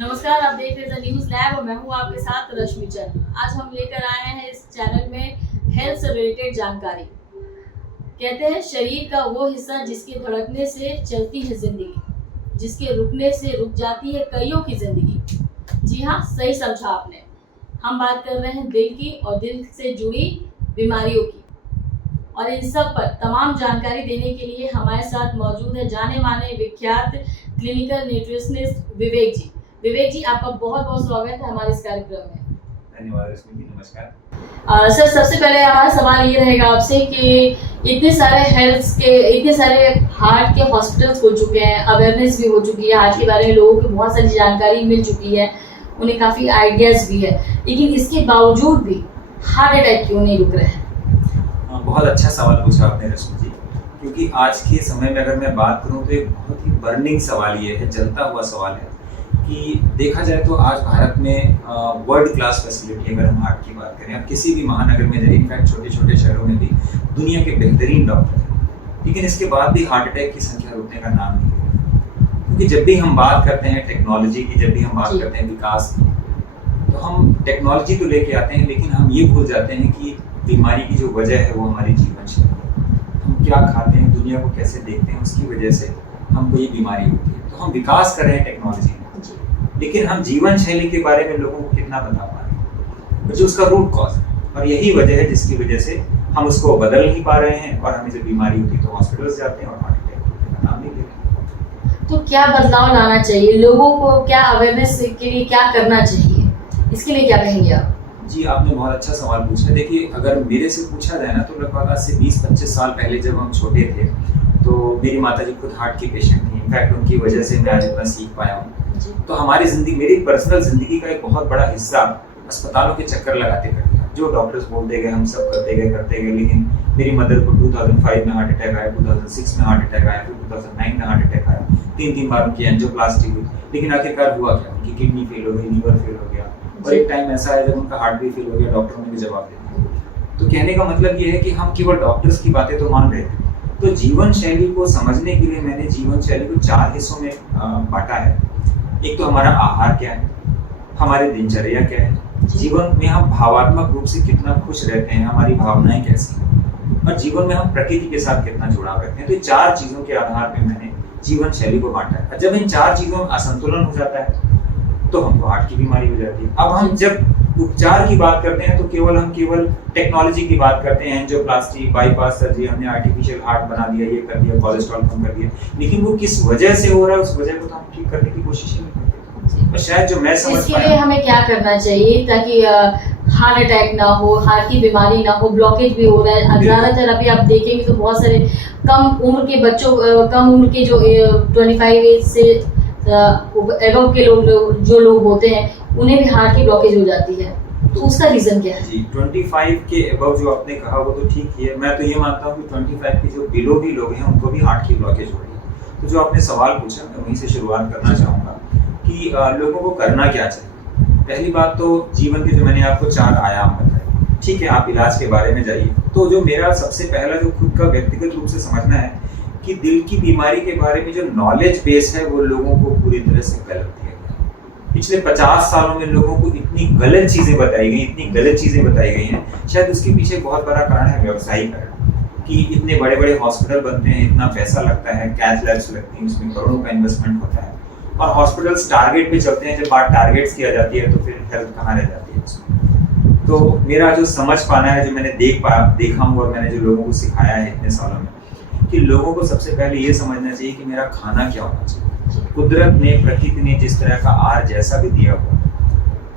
नमस्कार, आप देख रहे हैं द न्यूज़ लैब और मैं हूं आपके साथ रश्मि चंद। आज हम लेकर आए हैं इस चैनल में हेल्थ से रिलेटेड जानकारी। कहते हैं शरीर का वो हिस्सा जिसके धड़कने से चलती है जिंदगी, जिसके रुकने से रुक जाती है कईयों की जिंदगी। जी हाँ, सही समझा आपने। हम बात कर रहे हैं दिल की और दिल से जुड़ी बीमारियों की। और इन सब पर तमाम जानकारी देने के लिए हमारे साथ मौजूद है जाने माने विख्यात क्लिनिकल न्यूट्रिशनिस्ट विवेक जी। विवेक जी, आपका बहुत बहुत स्वागत है हमारे इस कार्यक्रम में। धन्यवाद रश्मि जी, नमस्कार। सर, सबसे पहले हमारा सवाल ये रहेगा आपसे कि इतने सारे हार्ट के हॉस्पिटल्स खुल चुके हैं, अवेयरनेस भी हो चुकी है, हार्ट के बारे में लोगों को बहुत सारी जानकारी मिल चुकी है, उन्हें काफ़ी आइडियाज़ भी है, लेकिन इसके बावजूद भी हार्ट अटैक क्यों नहीं रुक रहे हैं? बहुत अच्छा सवाल पूछा आपने रश्मि जी, क्योंकि आज के समय में अगर मैं बात करूं तो एक बहुत ही बर्निंग सवाल ये है, जलता हुआ सवाल है कि देखा जाए तो आज भारत में वर्ल्ड क्लास फैसिलिटी, अगर हम हार्ट की बात करें, आप किसी भी महानगर में जाइए, इनफैक्ट छोटे छोटे शहरों में भी दुनिया के बेहतरीन डॉक्टर हैं, लेकिन इसके बाद भी हार्ट अटैक की संख्या रुकने का नाम नहीं है। क्योंकि जब भी हम बात करते हैं टेक्नोलॉजी की, जब भी हम बात करते हैं विकास की, तो हम टेक्नोलॉजी तो लेके आते हैं, लेकिन हम ये भूल जाते हैं कि बीमारी की जो वजह है वो हमारी जीवन शैली है। हम क्या खाते हैं, दुनिया को कैसे देखते हैं, उसकी वजह से हमको ये बीमारी होती है। तो हम विकास कर रहे हैं टेक्नोलॉजी में, लेकिन हम जीवन शैली के बारे में लोगों को कितना बता पा रहे हैं, जो उसका रूट कॉज है। और यही वजह है जिसकी वजह से हम उसको बदल नहीं पा रहे हैं, और हमें जब बीमारी होती है तो हॉस्पिटल जाते हैं और हार्ट अटैक का नाम नहीं लेते। तो क्या बदलाव लाना चाहिए लोगों को, क्या अवेयरनेस के लिए क्या करना चाहिए, इसके लिए क्या कहेंगे आप? जी, आपने बहुत अच्छा सवाल पूछा। देखिए, अगर मेरे से पूछा जाए ना, तो लगभग आज से 20-25 साल पहले जब हम छोटे थे, तो मेरी माताजी खुद हार्ट की पेशेंट थी। इनफैक्ट उनकी वजह से मैं आज इतना सीख पाया हूँ। तो हमारी ज़िंदगी, मेरी पर्सनल ज़िंदगी का एक बहुत बड़ा हिस्सा अस्पतालों के चक्कर लगाते कट गया। जो डॉक्टर्स बोलते गए हम सब करते गए, लेकिन मेरी मदर को 2005 में हार्ट अटैक आया, 2006 में हार्ट अटैक आया, फिर 2009 में हार्ट अटैक आया, 3 बार उनकी एंजियोप्लास्टी हुई। लेकिन आखिरकार हुआ क्या? उनकी किडनी फेल हो गई, लीवर फेल हो गया, और एक टाइम ऐसा है जब उनका हार्ट भी फेल हो गया, डॉक्टरों ने भी जवाब दे दिया। तो कहने का मतलब ये है कि हम केवल डॉक्टर्स की बातें तो मान रहे थे। तो जीवन शैली को समझने के लिए मैंने जीवन शैली को 4 हिस्सों में बांटा है। एक तो हमारा आहार क्या है, हमारी दिनचर्या क्या है, जीवन में हम भावात्मक रूप से कितना खुश रहते हैं, हमारी भावनाएं कैसी हैं, और जीवन में हम प्रकृति के साथ कितना जुड़ाव रखते हैं। तो 4 चीज़ों के आधार पर मैंने जीवन शैली को बांटा है। जब इन 4 चीज़ों में असंतुलन हो जाता है तो हमको हार्ट की बीमारी हो जाती है। अब हम जब उपचार की बात करते हैं तो हम केवल टेक्नोलॉजी की बात करते हैं, एंजियोप्लास्टी, बाईपास सर्जरी, हमने आर्टिफिशियल हार्ट बना दिया, ये कर दिया, कोलेस्ट्रॉल कम कर दिया, लेकिन वो किस वजह से हो रहा है, उस वजह को तो हम ठीक करने की कोशिश ही नहीं करते। और शायद जो मैं समझ इसके लिए हमें क्या करना चाहिए ताकि हार्ट अटैक ना हो, हार्ट की बीमारी ना हो? ब्लॉकेज भी हो रहा है ज़्यादातर। अभी आप देखेंगे तो बहुत सारे कम उम्र के बच्चों, कम उम्र के जो 25 एज से एबव के जो लोग होते हैं, उन्हें भी हार्ट की ब्लॉकेज हो जाती है। तो उसका रीजन क्या है? जी, 25 के एबव जो आपने कहा वो तो ठीक ही है। मैं तो ये मानता हूँ कि 25 के जो बिलो भी लोग हैं उनको भी हार्ट की ब्लॉकेज हो रही है। तो जो आपने सवाल पूछा, मैं वहीं से शुरुआत करना चाहूँगा कि लोगों को करना क्या चाहिए। पहली बात तो जीवन के जो मैंने आपको 4 आयाम बताए, ठीक है, आप इलाज के बारे में जाइए। तो जो मेरा सबसे पहला जो खुद का व्यक्तिगत रूप से समझना है कि दिल की बीमारी के बारे में जो नॉलेज बेस है वो लोगों को पूरी तरह से गलत दिया गया। पिछले 50 सालों में लोगों को इतनी गलत चीज़ें बताई गई हैं। शायद उसके पीछे बहुत बड़ा कारण है व्यवसायीकरण, कि इतने बड़े बड़े हॉस्पिटल बनते हैं, इतना पैसा लगता है, कैथ लैब्स लगती हैं, उसमें करोड़ों का इन्वेस्टमेंट होता है, और हॉस्पिटल्स टारगेट पे चलते हैं। जब बात टारगेट्स किया जाती है तो फिर हेल्थ कहाँ रह जाती है उसमें। तो मेरा जो समझ पाना है, जो मैंने देखा हूँ, और मैंने जो लोगों को सिखाया है इतने सालों में, कि लोगों को सबसे पहले ये समझना चाहिए कि मेरा खाना क्या होना चाहिए। कुदरत ने, प्रकृति ने जिस तरह का आहार जैसा भी दिया हुआ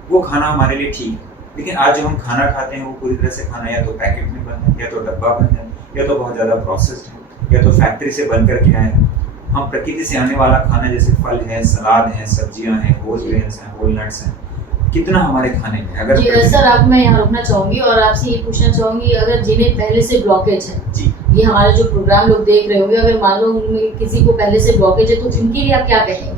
वो खाना हमारे लिए ठीक है, लेकिन आज जो हम खाना खाते हैं वो पूरी तरह से खाना या तो पैकेट में बना है, या तो डब्बा बंद है, या तो बहुत ज़्यादा प्रोसेस्ड है, या तो फैक्ट्री से बन करके आए हैं। हम प्रकृति से आने वाला खाना, जैसे फल हैं, सलाद हैं, सब्जियां हैं, होल ग्रेन्स हैं, होल नट्स हैं, कितना हमारे खाने में अगर जी सर, आप मैं यहाँ रुकना चाहूँगी और आपसे ये पूछना चाहूँगी, अगर जिन्हें पहले से ब्लॉकेज है, जी, ये हमारे जो प्रोग्राम लोग देख रहे होंगे, अगर मान लो उनमें किसी को पहले से ब्लॉकेज है, तो उनके लिए आप क्या कहेंगे?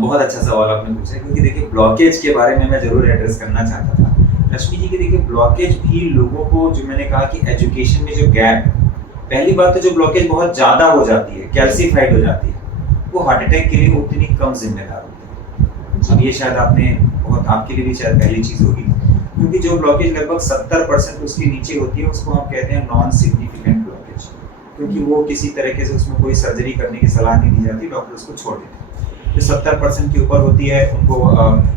बहुत अच्छा सवाल आपने पूछा, क्योंकि देखिए ब्लॉकेज के बारे में मैं जरूर एड्रेस करना चाहता था रश्मि जी। की देखिए ब्लॉकेज भी लोगों को, जो मैंने कहा कि एजुकेशन में जो गैप, पहली बात तो जो ब्लॉकेज बहुत ज़्यादा हो जाती है, कैल्सीफाइड हो जाती है, वो हार्ट अटैक के लिए उतनी कम जिम्मेदार होती है। अब ये शायद आपके लिए भी शायद पहली चीज़ होगी, क्योंकि जो ब्लॉकेज लगभग 70% उसके नीचे होती है उसको हम कहते हैं नॉन सिग्निफिकेंट ब्लॉकेज, क्योंकि वो किसी तरीके से उसमें कोई सर्जरी करने की सलाह नहीं दी जाती, डॉक्टर उसको छोड़ देते हैं। जो 70% के ऊपर होती है उनको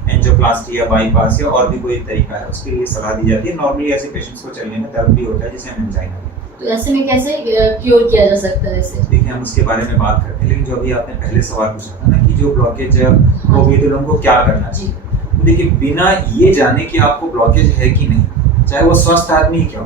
एंजियोप्लास्टी या बाईपास या और भी कोई तरीका है उसके लिए सलाह दी जाती है। नॉर्मली ऐसे पेशेंट्स को चलने में दर्द भी होता है जिसे हम एंजाइना कहते हैं। तो ऐसे में कैसे क्योर किया जा सकता है इसे? देखिए हम उसके बारे में बात करते हैं, लेकिन जो अभी आपने पहले सवाल पूछा था ना कि जो ब्लॉकेज हो गई तो लोगों को क्या करना चाहिए, तो देखिए बिना ये जाने कि आपको ब्लॉकेज है कि नहीं, चाहे वो स्वस्थ आदमी ही क्यों,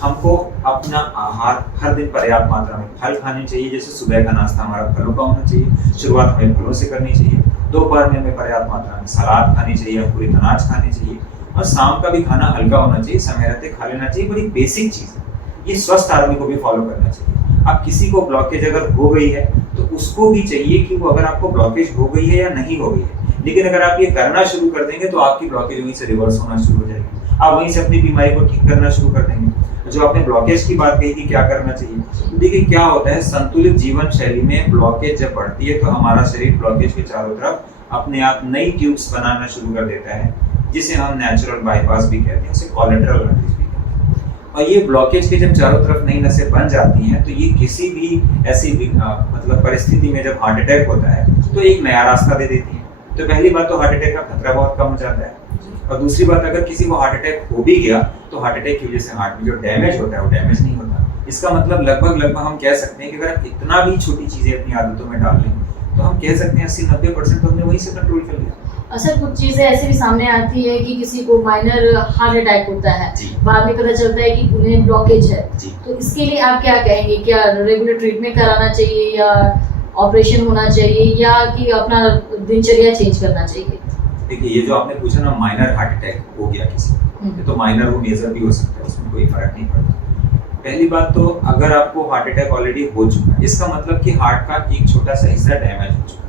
हमको अपना आहार हर दिन पर्याप्त मात्रा में फल खाने चाहिए। जैसे सुबह का नाश्ता हमारा फलों का होना चाहिए, शुरुआत हमें फलों से करनी चाहिए। दोपहर में हमें पर्याप्त मात्रा में सलाद खानी चाहिए, अंकुरित अनाज खाने चाहिए, और शाम का भी खाना हल्का होना चाहिए, समय रहते खा लेना चाहिए। बड़ी बेसिक चीज़ है, ये स्वस्थ आदमी को भी फॉलो करना चाहिए। अब किसी को ब्लॉकेज अगर हो गई है तो उसको भी चाहिए कि वो अगर आपको ब्लॉकेज हो गई है या नहीं हो गई है, लेकिन अगर आप ये करना शुरू कर देंगे तो आपकी ब्लॉकेज वहीं से रिवर्स होना शुरू हो जाएगी, आप वहीं से अपनी बीमारी को ठीक करना शुरू कर देंगे। जो आपने ब्लॉकेज की बात कही कि क्या करना चाहिए, तो देखिए क्या होता है, संतुलित जीवन शैली में ब्लॉकेज जब बढ़ती है तो हमारा शरीर ब्लॉकेज के चारों तरफ अपने आप नई ट्यूब्स बनाना शुरू कर देता है, जिसे हम नेचुरल बाईपास भी कहते हैं, उसे कोलेटरल आर्टरीज भी कहते हैं। और ये ब्लॉकेज के जब चारों तरफ नई नसें बन जाती हैं तो ये किसी भी ऐसी मतलब परिस्थिति में जब हार्ट अटैक होता है तो एक नया रास्ता दे देती है। तो पहली बात तो हार्ट अटैक का खतरा बहुत कम हो जाता है, और दूसरी बात अगर किसी को हार्ट अटैक हो भी गया तो हार्ट अटैक की वजह से हार्ट में जो डैमेज होता है वो डैमेज नहीं होता। इसका मतलब लगभग हम कह सकते हैं कि अगर आप इतना भी छोटी चीजें अपनी आदतों में डाल लें तो हम कह सकते हैं 80-90% तो हमने वहीं से कंट्रोल कर लिया। सर कुछ चीजें ऐसे भी सामने आती है कि किसी को माइनर हार्ट अटैक होता है, बाद में पता चलता है कि उन्हें ब्लॉकेज है, तो इसके लिए आप क्या कहेंगे? क्या रेगुलर ट्रीटमेंट कराना चाहिए या ऑपरेशन होना चाहिए या कि अपना दिनचर्या चेंज करना चाहिए? देखिए ये जो आपने पूछा ना, माइनर हार्ट अटैक हो गया किसी को, तो माइनर हो मेजर भी हो सकता है, उसमें कोई फर्क नहीं पड़ता। पहली बात तो अगर आपको हार्ट अटैक ऑलरेडी हो चुका है, इसका मतलब कि हार्ट का एक छोटा सा हिस्सा डैमेज हो चुका है।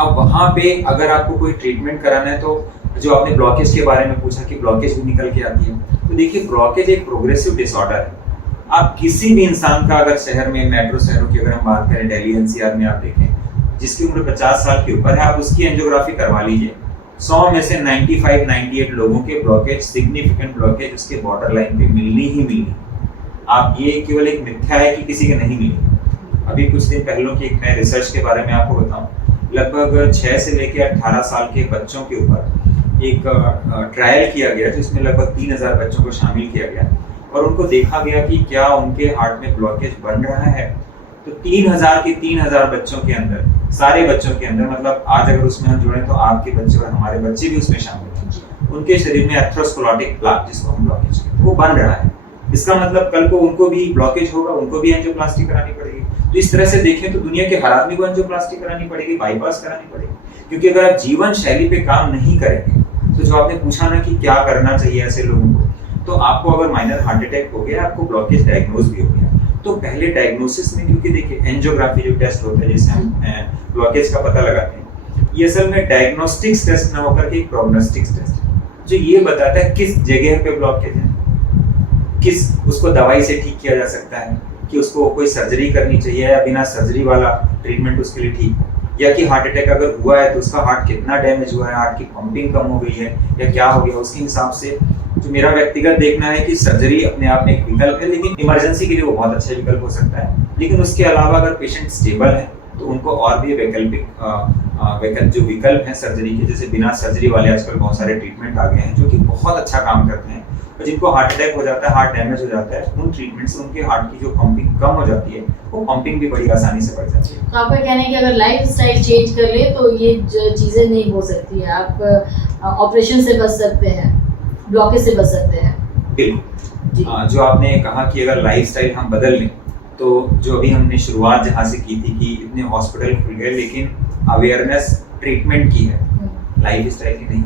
अब वहां पे अगर आपको कोई ट्रीटमेंट कराना है, तो जो आपने ब्लॉकेज के बारे में पूछा कि ब्लॉकेज भी निकल के आती है, तो देखिए ब्लॉकेज एक प्रोग्रेसिव डिसऑर्डर है। आप किसी भी इंसान का अगर शहर में, मेट्रो शहरों की अगर हम बात करें, दिल्ली एनसीआर में आप देखें, जिसकी उम्र 50 साल के ऊपर है, आप उसकी एंजियोग्राफी करवा लीजिए, 100 में से 95-98 लोगों के ब्लॉकेज, सिग्निफिकेंट ब्लॉकेज उसके बॉर्डर लाइन पे मिलनी ही मिलनी। आप ये केवल एक मिथ्या है कि किसी के नहीं मिली। अभी कुछ दिन पहले की एक नए रिसर्च के बारे में आपको बताऊं, लगभग 6 से लेकर 18 साल के बच्चों के ऊपर एक ट्रायल किया गया जिसमें लगभग 3000 बच्चों को शामिल किया गया, और उनको देखा गया कि क्या उनके हार्ट में ब्लॉकेज बन रहा है। तो 3000 के 3000 बच्चों के अंदर, सारे बच्चों के अंदर, मतलब आज अगर उसमें हम जुड़े तो आपके बच्चे और हमारे बच्चे भी उसमें शामिल हैं, उनके शरीर में एथेरोस्क्लेरोटिक प्लाक, जिसको हम ब्लॉकेज कहते हैं, वो बन रहा है। इसका मतलब कल को उनको भी ब्लॉकेज होगा, उनको भी एंजियोप्लास्टी करानी पड़ेगी। तो इस तरह से देखें तो दुनिया के हर आदमी को एंजियोप्लास्टी करानी पड़ेगी, बाईपास करानी पड़ेगी, क्योंकि अगर आप जीवन शैली पे काम नहीं करेंगे, तो जो आपने पूछा ना कि क्या करना चाहिए ऐसे लोगों को, तो आपको अगर माइनर हार्ट अटैक हो गया, आपको ब्लॉकेज डायग्नोज भी हो गया, तो पहले डायग्नोसिस में, क्योंकि देखिए एंजियोग्राफी जो टेस्ट होता है जिससे हम ब्लॉकेज का पता लगाते हैं, ये असल में डायग्नोस्टिक्स टेस्ट ना होकर के एक प्रोग्नोस्टिक्स टेस्ट है, जो ये बताता है किस जगह पे ब्लॉकेज है, किस उसको दवाई से ठीक किया जा सकता है, कि उसको कोई सर्जरी करनी चाहिए या बिना सर्जरी वाला ट्रीटमेंट उसके लिए ठीक हो, या कि हार्ट अटैक अगर हुआ है तो उसका हार्ट कितना डैमेज हुआ है, हार्ट की पंपिंग कम हो गई है या क्या हो गया। उसके हिसाब से जो मेरा व्यक्तिगत देखना है कि सर्जरी अपने आप में एक विकल्प है, लेकिन इमरजेंसी के लिए वो बहुत अच्छा विकल्प हो सकता है। लेकिन उसके अलावा अगर पेशेंट स्टेबल है तो उनको और भी वैकल्पिक जो विकल्प हैं सर्जरी के, जैसे बिना सर्जरी वाले आजकल बहुत सारे ट्रीटमेंट आ गए हैं जो कि बहुत अच्छा काम करते हैं। और जिनको हार्ट अटैक हो जाता है, हार्ट डैमेज हो जाता है, उन ट्रीटमेंट से उनके हार्ट की जो पंपिंग कम हो जाती है, वो पंपिंग भी बड़ी आसानी से बढ़ जाती है। तो आपका कहना है कि अगर लाइफ स्टाइल चेंज कर ले तो ये चीज़ें नहीं हो सकती है, आप ऑपरेशन से बच सकते हैं, ब्लॉकेज से बच सकते हैं। बिल्कुल। जो आपने कहा कि अगर लाइफस्टाइल हम बदल लें, तो जो अभी हमने शुरुआत जहाँ से की थी कि इतने हॉस्पिटल खुल गए, लेकिन अवेयरनेस ट्रीटमेंट की है, लाइफस्टाइल की नहीं।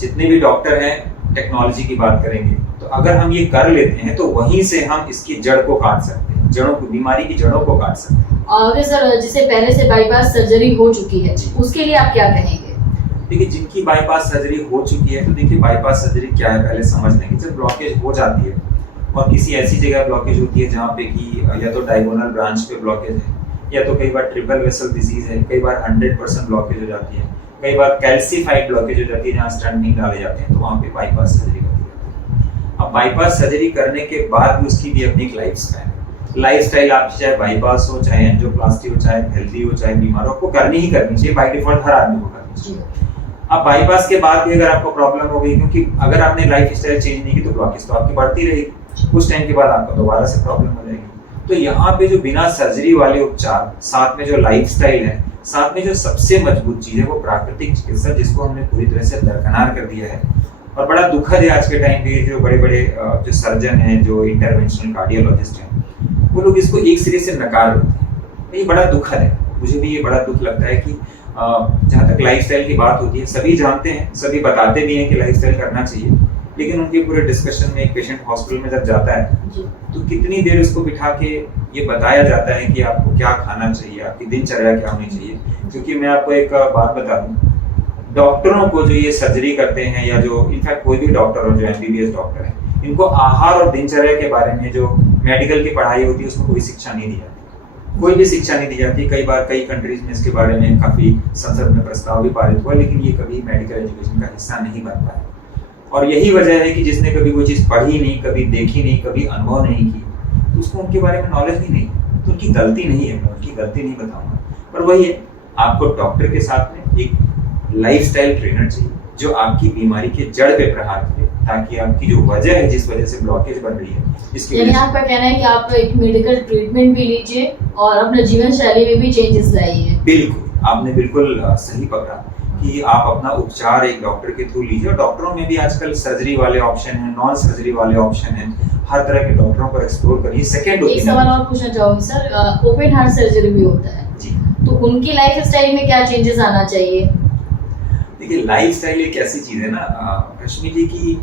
जितने भी डॉक्टर हैं टेक्नोलॉजी की बात करेंगे, तो अगर हम ये कर लेते हैं तो वहीं से हम इसकी जड़ को काट सकते हैं, जड़ों को, बीमारी की जड़ों को काट सकते हैं। और सर जिसे पहले से बाईपास सर्जरी हो चुकी है, उसके लिए आप क्या कहेंगे? देखिए जिनकी बाईपास सर्जरी हो चुकी है, तो देखिए बाईपास सर्जरी क्या है पहले समझ लेंगे। जब ब्लॉकेज हो जाती है और किसी ऐसी जगह ब्लॉकेज होती है जहाँ पे कि या तो डायगोनल ब्रांच पे ब्लॉकेज है या तो कई बार ट्रिपल वेसल डिजीज है, कई बार 100% ब्लॉकेज हो जाती है, कई बार कैल्सीफाइड ब्लॉकेज हो जाती है जहाँ स्टंट नहीं डाले जाते हैं, तो वहाँ पे बाईपास सर्जरी होती है। अब बाईपास सर्जरी करने के बाद भी उसकी भी अपनी एक लाइफस्टाइल आप चाहे बाईपास हो, चाहे एंजियोप्लास्टी हो, चाहे हेल्दी हो, चाहे बीमार हो, आपको करनी ही करनी चाहिए, बाय डिफॉल्ट हर आदमी को करनी चाहिए। अब बाईपास के बाद भी अगर आपको प्रॉब्लम हो गई, क्योंकि अगर आपने लाइफस्टाइल चेंज नहीं की तो ब्लॉकेज तो आपकी बढ़ती रहेगी, कुछ टाइम के बाद आपको दोबारा से प्रॉब्लम हो जाएगी। तो यहाँ पे जो बिना सर्जरी वाले उपचार, साथ में जो लाइफस्टाइल है, साथ में जो सबसे मजबूत चीज है वो प्राकृतिक चिकित्सा, जिसको हमने पूरी तरह से दरकिनार कर दिया है। और बड़ा दुखद है आज के टाइम पे जो बड़े बड़े जो सर्जन हैं, जो इंटरवेंशनल कार्डियोलॉजिस्ट हैं, वो लोग इसको एक सिरे से नकार देते हैं। ये बड़ा दुखद है, मुझे भी ये बड़ा दुख लगता है कि जहाँ तक लाइफस्टाइल की बात होती है, सभी जानते हैं, सभी बताते भी हैं कि लाइफस्टाइल करना चाहिए, लेकिन उनके पूरे डिस्कशन में एक पेशेंट हॉस्पिटल में जब जाता है तो कितनी देर उसको बिठा के ये बताया जाता है कि आपको क्या खाना चाहिए, आपकी दिनचर्या क्या होनी चाहिए। क्योंकि मैं आपको एक बात बता दूं, डॉक्टरों को जो ये सर्जरी करते हैं, या जो इनफैक्ट कोई भी डॉक्टर हो, जो एमबीबीएस डॉक्टर है, इनको आहार और दिनचर्या के बारे में जो मेडिकल की पढ़ाई होती है उसमें कोई शिक्षा नहीं दी जाती, कोई भी शिक्षा नहीं दी जाती। कई बार कई कंट्रीज में इसके बारे में काफी संसद में प्रस्ताव भी पारित हुआ, लेकिन ये कभी मेडिकल एजुकेशन का हिस्सा नहीं बन पाया। और यही वजह है कि जिसने कभी कोई चीज पढ़ी नहीं, कभी देखी नहीं, कभी अनुभव नहीं की, तो उसको उनके बारे में नॉलेज ही नहीं, तो उनकी गलती नहीं है, मैं उनकी गलती नहीं बताऊंगा। पर वही है, आपको डॉक्टर के साथ में एक लाइफस्टाइल ट्रेनर चाहिए जो आपकी बीमारी के जड़ पे प्रहार करे, ताकि आपकी जो वजह है, जिस वजह से ब्लॉकेज बन रही है, इसकी यानी आपका कहना है कि आप एक मेडिकल ट्रीटमेंट भी लीजिए और अपने जीवन शैली में भी चेंजेस लाइए। बिल्कुल, आपने बिल्कुल सही पकड़ा कि आप अपना उपचार एक डॉक्टर के थ्रू लीजिए। और डॉक्टरों में भी आजकल सर्जरी वाले ऑप्शन हैं, नॉन सर्जरी वाले ऑप्शन हैं, हर तरह के डॉक्टरों को एक्सप्लोर करिए। सेकंड एक सवाल और पूछना चाहूंगी सर, ओपन हार्ट सर्जरी भी होता है जी, तो उनकी लाइफस्टाइल में क्या चेंजेस आना चाहिए? देखिए लाइफस्टाइल एक ऐसी चीज है ना रश्मि जी, की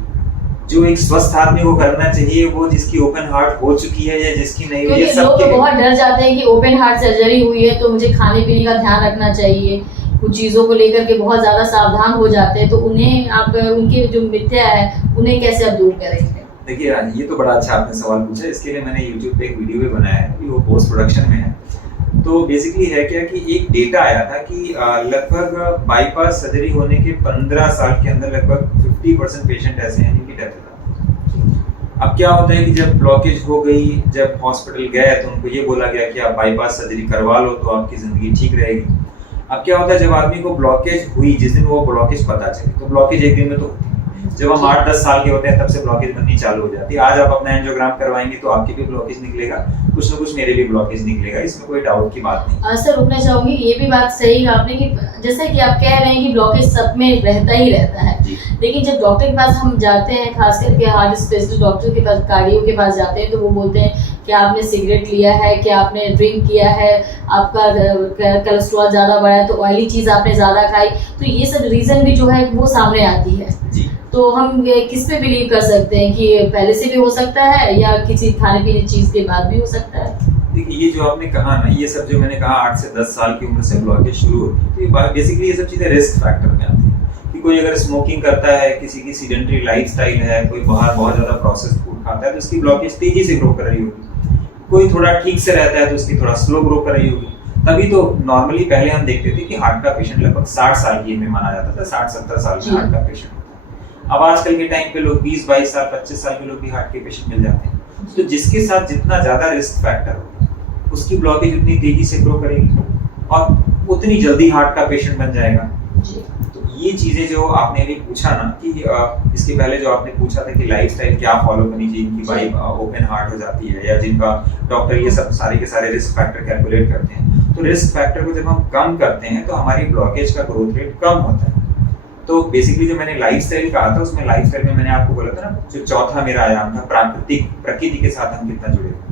जो एक स्वस्थ आदमी को करना चाहिए, वो जिसकी ओपन हार्ट हो चुकी है या जिसकी नहीं हुई है, क्योंकि लोग तो बहुत डर जाते हैं कि ओपन हार्ट सर्जरी हुई है तो मुझे खाने पीने का ध्यान रखना चाहिए, कुछ चीजों को लेकर के बहुत ज्यादा सावधान हो जाते हैं, तो उन्हें आप उनकी जो मिथ्या है उन्हें कैसे आप दूर करेंगे? देखिए ये तो बड़ा अच्छा आपने सवाल पूछा। इसके लिए मैंने YouTube पे एक वीडियो भी बनाया है, कि वो पोस्ट प्रोडक्शन में है। तो बेसिकली है क्या कि एक डेटा आया था कि लगभग बाईपास सर्जरी होने के 15 साल के अंदर लगभग 50% पेशेंट ऐसे हैं जिनकी डेथ हो जाती है। अब क्या होता है कि जब ब्लॉकेज हो गई, जब हॉस्पिटल गए तो उनको ये बोला गया कि आप बाईपास सर्जरी करवा लो तो आपकी जिंदगी ठीक रहेगी। अब क्या होता है, जब आदमी को ब्लॉकेज हुई, जिस दिन वो ब्लॉकेज पता चले, तो ब्लॉकेज एक दिन में तो होती है। जब हम 8-10 साल के होते हैं तब से ब्लॉकेज बननी चालू हो जाती है। आज आप अपना एंजियोग्राम करवाएंगे तो आपकी भी ब्लॉकेज निकलेगा, कुछ ना कुछ मेरे भी ब्लॉकेज निकलेगा, इसमें कोई डाउट की बात नहीं। सर रुकना चाहूंगी, ये भी बात सही है आपने कि जैसे कि आप कह रहे हैं कि ब्लॉकेज सब में रहता ही रहता है, लेकिन जब डॉक्टर के पास हम जाते हैं, खास करके हार्ट स्पेशलिस्ट डॉक्टर के पास, कार्डियो के पास जाते हैं, तो वो बोलते हैं कि आपने सिगरेट लिया है, कि आपने ड्रिंक किया है, आपका कोलेस्ट्रॉल ज्यादा बढ़ा है, तो ऑयली चीज आपने ज्यादा खाई, तो ये सब रीजन भी जो है वो सामने आती है। तो हम किस पे बिलीव कर सकते हैं कि पहले से भी हो सकता है या किसी खाने पीने चीज के बाद भी हो सकता है? देखिए ये जो आपने कहा ना, ये सब जो मैंने कहा 8 से 10 साल की उम्र से ब्लॉकेज शुरू होती है, तो बेसिकली ये सब चीजें रिस्क फैक्टर में आती है। कि कोई अगर स्मोकिंग करता है, किसी की सीडेंटरी लाइफस्टाइल है, कोई बाहर बहुत ज्यादा प्रोसेस्ड फूड खाता है, तो उसकी ब्लॉकेज तेजी से ग्रो कर रही होगी। कोई थोड़ा ठीक से रहता है तो उसकी थोड़ा स्लो ग्रो कर रही होगी। तभी तो नॉर्मली पहले हम देखते थे कि हार्ट का पेशेंट लगभग 60 साल की में माना जाता था, 60-70 साल में हार्ट का पेशेंट। अब आजकल के टाइम पे लोग 20-22 साल 25 साल के लोग भी हार्ट के पेशेंट मिल जाते हैं। तो जिसके साथ जितना ज्यादा रिस्क फैक्टर होगा, उसकी ब्लॉकेज उतनी तेजी से ग्रो करेगी और उतनी जल्दी हार्ट का पेशेंट बन जाएगा। तो ये चीजें जो आपने अभी पूछा ना, कि इसके पहले जो आपने पूछा था कि लाइफस्टाइल क्या फॉलो करनी चाहिए, जिनकी भाई ओपन हार्ट हो जाती है या जिनका डॉक्टर ये सब सारे के सारे रिस्क फैक्टर कैलकुलेट करते हैं, तो रिस्क फैक्टर को जब हम कम करते हैं तो हमारी ब्लॉकेज का ग्रोथ रेट कम होता है। तो बेसिकली जो मैंने लाइफस्टाइल कहा था, उसमें लाइफस्टाइल में मैंने आपको बोला था ना, जो चौथा मेरा आयाम था, प्रकृति के साथ हम कितना जुड़े हैं।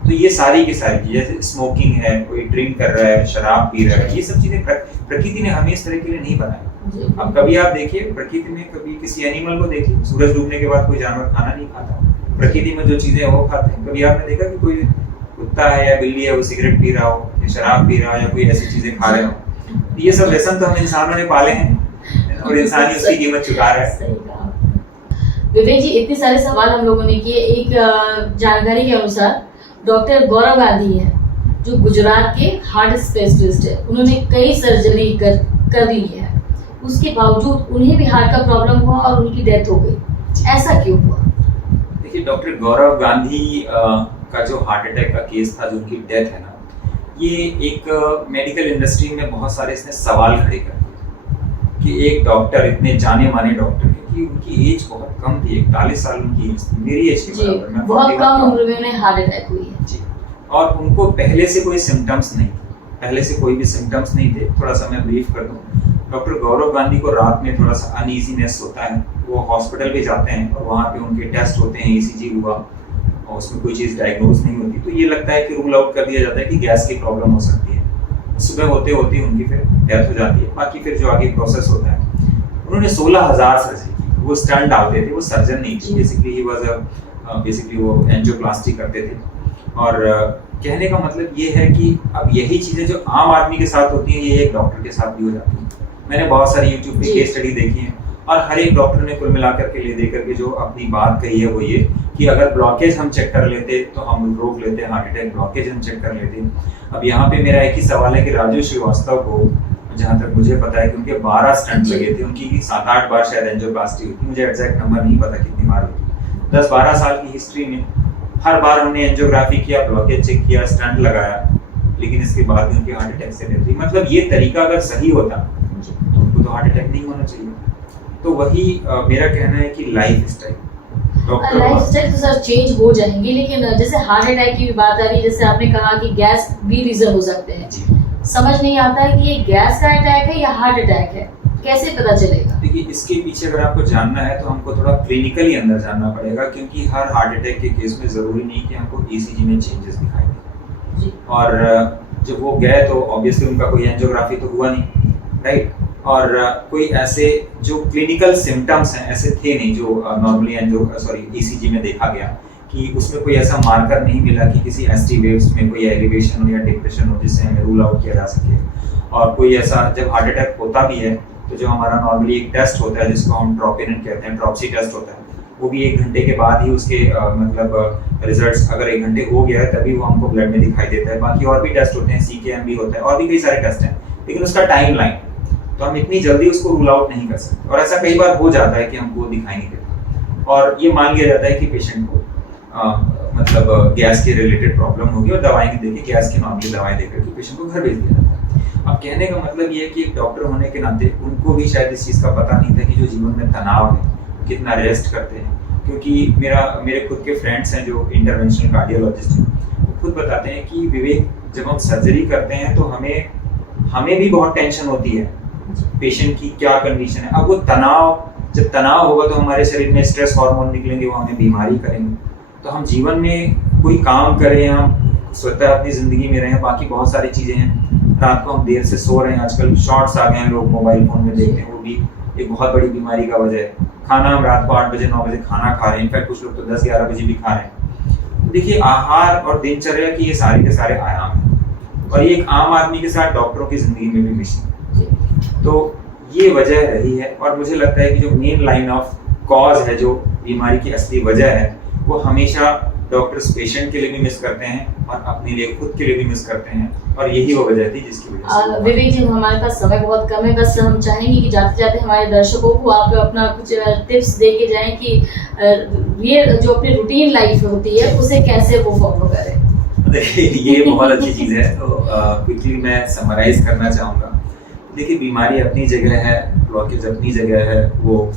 तो ये सारी की सारी चीजें, जैसे स्मोकिंग है, कोई ड्रिंक कर रहा है, शराब पी रहा है, ये सब चीजें प्रकृति ने हमें इस तरह के लिए नहीं बनाई। अब कभी आप देखिए प्रकृति में, कभी किसी एनिमल को देखिए, सूरज डूबने के बाद कोई जानवर खाना नहीं खाता, प्रकृति में जो चीजें वो खाते हैं। कभी आपने देखा कि कोई कुत्ता है या बिल्ली है वो सिगरेट पी रहा हो या शराब पी रहा हो या कोई ऐसी चीजें खा रहे हो? ये सब लेसन तो हम इंसानों ने पाले हैं और इंसान ही उसकी कीमत चुका रहा है। विवेक जी, इतने सारे सवाल हम लोगों ने किए। एक जानकारी के अनुसार डॉक्टर गौरव गांधी है, जो गुजरात के हार्ट स्पेशलिस्ट है, उन्होंने कई सर्जरी कर ली है, उसके बावजूद उन्हें भी हार्ट का प्रॉब्लम हुआ और उनकी डेथ हो गई। ऐसा क्यों हुआ? देखिए, डॉक्टर गौरव गांधी का जो हार्ट अटैक का केस था, जो उनकी डेथ है ना, ये एक मेडिकल इंडस्ट्री में बहुत सारे इसने सवाल खड़े कर दिए कि एक डॉक्टर, इतने जाने माने डॉक्टर, क्योंकि उनकी एज बहुत कम थी, 41 साल उनकी एज थी, मेरी एज के बराबर, मैं बहुत कम उम्र में उन्हें हार्ट अटैक हुई है जी। और उनको पहले से कोई सिम्टम्स नहीं थे, पहले से कोई भी सिम्टम्स नहीं थे। थोड़ा सा मैं ब्रीफ कर दूं, डॉक्टर गौरव गांधी को रात में थोड़ा सा अनईजीनेस होता है, वो हॉस्पिटल भी जाते हैं और वहाँ पे उनके टेस्ट होते हैं, ईसीजी हुआ और उसमें कोई चीज़ डायग्नोज नहीं होती, तो ये लगता है कि रूल आउट कर दिया जाता है कि गैस की प्रॉब्लम हो सकती है। सुबह होते होते उनकी फिर डेथ हो जाती है। बाकी फिर जो आगे प्रोसेस होता है, उन्होंने 16,000 सर्जरी की, वो स्टंट डालते थे, वो सर्जन नहीं थे, बेसिकली वो एंजियोप्लास्टी करते थे। और कहने का मतलब ये है कि अब यही चीज़ें जो आम आदमी के साथ होती हैं, ये एक डॉक्टर के साथ भी हो जाती हैं। मैंने बहुत सारी यूट्यूब पे केस स्टडी देखी है और हर एक डॉक्टर ने कुल मिलाकर के ले देकर के जो अपनी बात कही है वो ये कि अगर ब्लॉकेज हम चेक कर लेते तो हम रोक लेते हार्ट अटैक, ब्लॉकेज हम चेक कर लेते। अब यहाँ पे मेरा एक ही सवाल है कि राजू श्रीवास्तव को, जहाँ तक मुझे पता है कि उनके 12 स्टंट लगे थे, उनकी 7-8 बार शायद एंजियोप्लास्टी हुई थी, मुझे एग्जैक्ट नंबर नहीं पता कितनी बार हुई। 10-12 साल की हिस्ट्री में हर बार हमने एंजियोग्राफी किया, ब्लॉकेज चेक किया, स्टंट लगाया, लेकिन इसके बाद भी उनकी हार्ट अटैक से डेथ हुई। मतलब ये तरीका अगर सही होता तो उनको तो हार्ट अटैक नहीं होना चाहिए। तो वही मेरा कहना है कि लाइफ स्टाइल तो सर चेंज हो जाएंगे, लेकिन जैसे हार्ट अटैक की भी बात आ रही है, जैसे आपने कहा कि गैस भी रीजन हो सकते हैं, समझ नहीं आता है कि ये गैस का अटैक है या हार्ट अटैक है, कैसे पता चलेगा? देखिए, इसके पीछे अगर आपको जानना है तो हमको थोड़ा क्लिनिकली अंदर जानना पड़ेगा, क्योंकि हर हार्ट अटैक के केस में जरूरी नहीं कि हमको ईसीजी में चेंजेस दिखाई दें। और जब वो गए तो ऑब्वियसली उनका कोई एंजियोग्राफी तो हुआ नहीं, राइट? और कोई ऐसे जो क्लिनिकल सिम्टम्स हैं ऐसे थे नहीं जो नॉर्मली ईसीजी में देखा गया, कि उसमें कोई ऐसा मार्कर नहीं मिला कि किसी एसटी वेव्स में कोई एलिवेशन हो या डिप्रेशन हो जिससे हमें रूल आउट किया जा सके। और कोई ऐसा जब हार्ट अटैक होता भी है तो जो हमारा नॉर्मली एक टेस्ट होता है जिसको हम ट्रोपोनिन कहते हैं, ट्रोप्सी टेस्ट होता है, वो भी 1 घंटे के बाद ही उसके रिजल्ट्स अगर 1 घंटे हो गया है तभी वो हमको ब्लड में दिखाई देता है। बाकी और भी टेस्ट होते हैं, CKM भी होता है और भी कई सारे टेस्ट हैं, लेकिन उसका टाइम लाइन, तो हम इतनी जल्दी उसको रूल आउट नहीं कर सकते। और ऐसा कई बार हो जाता है कि हमको दिखाई नहीं देता और ये मान लिया जाता है कि पेशेंट को गैस के रिलेटेड प्रॉब्लम होगी और दवाएं देके, गैस की नॉर्मली दवाएं देकर के पेशेंट को घर भेज दिया जाता है। अब कहने का मतलब ये है कि एक डॉक्टर होने के नाते उनको भी शायद इस चीज़ का पता नहीं था कि जो जीवन में तनाव है कितना रेस्ट करते हैं। क्योंकि मेरे खुद के फ्रेंड्स हैं जो इंटरवेंशनल कार्डियोलॉजिस्ट हैं, वो खुद बताते हैं कि विवेक, जब हम सर्जरी करते हैं तो हमें भी बहुत टेंशन होती है पेशेंट की क्या कंडीशन है। अब वो जब तनाव होगा तो हमारे शरीर में स्ट्रेस हार्मोन निकलेंगे, वो हमें बीमारी करेंगे। तो हम जीवन में कोई काम करें, हम स्वतः अपनी ज़िंदगी में रहें, बाकी बहुत सारी चीज़ें हैं। रात को हम देर से सो रहे हैं, आजकल शॉर्ट्स आ गए हैं, लोग मोबाइल फ़ोन में देखते हैं, वो भी एक बहुत बड़ी बीमारी का वजह है। खाना हम रात को 8 बजे 9 बजे खाना खा रहे हैं, इनफैक्ट कुछ लोग तो 10-11 बजे भी खा रहे हैं। तो देखिए, आहार और दिनचर्या की ये सारे के सारे आयाम हैं और ये एक आम आदमी के साथ डॉक्टरों की ज़िंदगी में भी मिशन। तो ये वजह रही है और मुझे लगता है कि जो मेन लाइन ऑफ कॉज है, जो बीमारी की असली वजह है, वो हमेशा डॉक्टर्स पेशेंट के लिए भी मिस करते हैं और अपने लिए खुद के लिए भी मिस करते हैं। और यही वो वजह थी जिसकी वजह से विवेक जी, हमारे पास समय बहुत कम है, बस हम चाहेंगे कि जाते जाते हमारे दर्शकों को आप अपना कुछ टिप्स दे के जाएं कि ये जो अपनी रूटीन लाइफ होती है उसे कैसे वो फॉलो करें। देखिए, ये बहुत अच्छी चीज़ है, तो क्विकली मैं समराइज करना चाहूँगा। देखिए, बीमारी अपनी जगह है, ब्लॉकेज अपनी जगह है। वो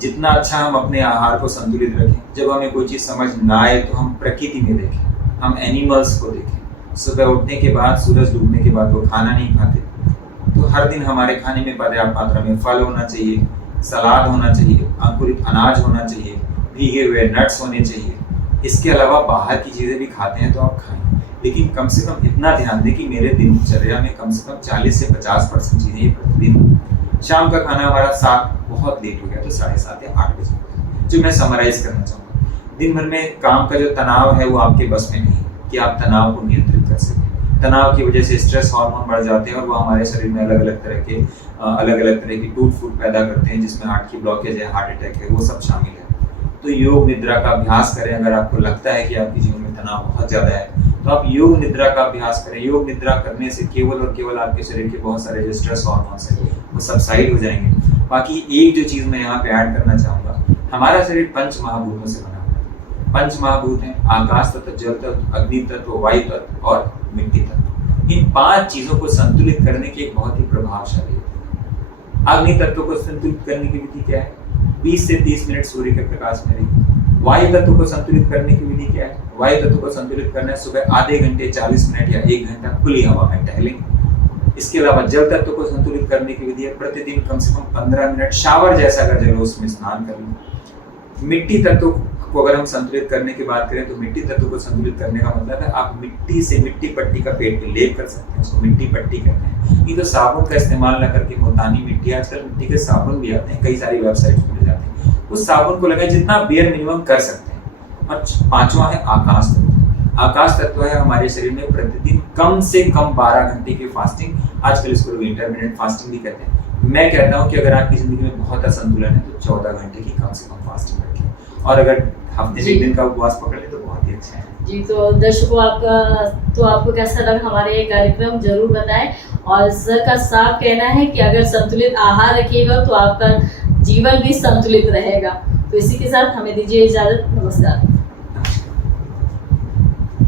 जितना अच्छा हम अपने आहार को संतुलित रखें, जब हमें कोई चीज़ समझ ना आए तो हम प्रकृति में देखें, हम एनिमल्स को देखें। सुबह उठने के बाद, सूरज डूबने के बाद वो खाना नहीं खाते, तो हर दिन हमारे खाने में पर्याप्त मात्रा में फल होना चाहिए, सलाद होना चाहिए, अंकुरित अनाज होना चाहिए, भीगे हुए नट्स होने चाहिए। इसके अलावा बाहर की चीज़ें भी खाते हैं तो आप खाएं, लेकिन कम से कम इतना ध्यान दें कि मेरे दिनचर्या में कम से कम 40 से 50% चीज़ें ये प्रतिदिन। शाम का खाना हमारा 7, बहुत लेट हो गया तो 7:30 या 8 बजे, जो मैं समराइज करना चाहूँगा। दिन भर में काम का जो तनाव है वो आपके बस में नहीं कि आप तनाव को नियंत्रित कर सकें। तनाव की वजह से स्ट्रेस हार्मोन बढ़ जाते हैं और वो हमारे शरीर में अलग अलग तरह की टूट फूट पैदा करते हैं, जिसमें हार्ट की ब्लॉकेज है, हार्ट अटैक है, वो सब शामिल है। तो योग निद्रा का अभ्यास करें। अगर आपको लगता है कि आपके जीवन में तनाव बहुत ज़्यादा है तो आप योग निद्रा का अभ्यास करें। योग निद्रा करने से केवल और केवल आपके शरीर के बहुत सारे जो स्ट्रेस हार्मोन्स हैं वो सबसाइड हो जाएंगे। बाकी एक जो चीज मैं यहाँ पे ऐड करना चाहूंगा, हमारा शरीर पंच महाभूतों से बना हुआ है। पंच महाभूत हैं आकाश तत्व, जल तत्व, अग्नि तत्व, वायु तत्व और मिट्टी तत्व। इन 5 चीजों को संतुलित करने की एक बहुत ही प्रभावशाली है। अग्नि तत्व को संतुलित करने की विधि क्या है? 20 से 30 मिनट सूर्य के प्रकाश में रहिए। वायु तत्व को संतुलित करने की विधि क्या है? वायु तत्व को संतुलित करना है सुबह आधे घंटे 40 मिनट या 1 घंटा खुली हवा में टहलेंगे। इसके अलावा जल तत्व को संतुलित करने की विधि है प्रतिदिन कम से कम 15 मिनट शावर जैसा अगर जलोश में स्नान कर लें। मिट्टी तत्व को अगर हम संतुलित करने की बात करें तो मिट्टी तत्व को संतुलित करने का मतलब है आप मिट्टी से मिट्टी पट्टी का पेट में लेप कर सकते हैं, उसको मिट्टी पट्टी कहते हैं। ये तो साबुन का इस्तेमाल न करके मुल्तानी मिट्टी, आजकल मिट्टी के साबुन भी आते हैं, कई सारी वेबसाइट मिल जाते हैं, उस साबुन को लगाए जितना बेयर मिनिमम कर सकते हैं। और 5वां है आकाश तत्व। आकाश तत्व है हमारे शरीर में प्रतिदिन कम से कम 12 घंटे की फास्टिंग, आजकल इसको लोग इंटरमिटेंट फास्टिंग भी कहते हैं। मैं कहता हूं कि अगर आपकी जिंदगी में बहुत असंतुलन है तो 14 घंटे की कम से कम फास्टिंग रखें, और अगर हफ्ते में 1 दिन का उपवास पकड़ ले तो बहुत ही अच्छा है जी। तो दर्शकों आपको कैसा लगा हमारे ये कार्यक्रम जरूर बताएं। और सर का साफ कहना है कि अगर संतुलित आहार रखिएगा तो आपका जीवन भी संतुलित रहेगा। तो इसी के साथ हमें दीजिए इजाजत। नमस्कार।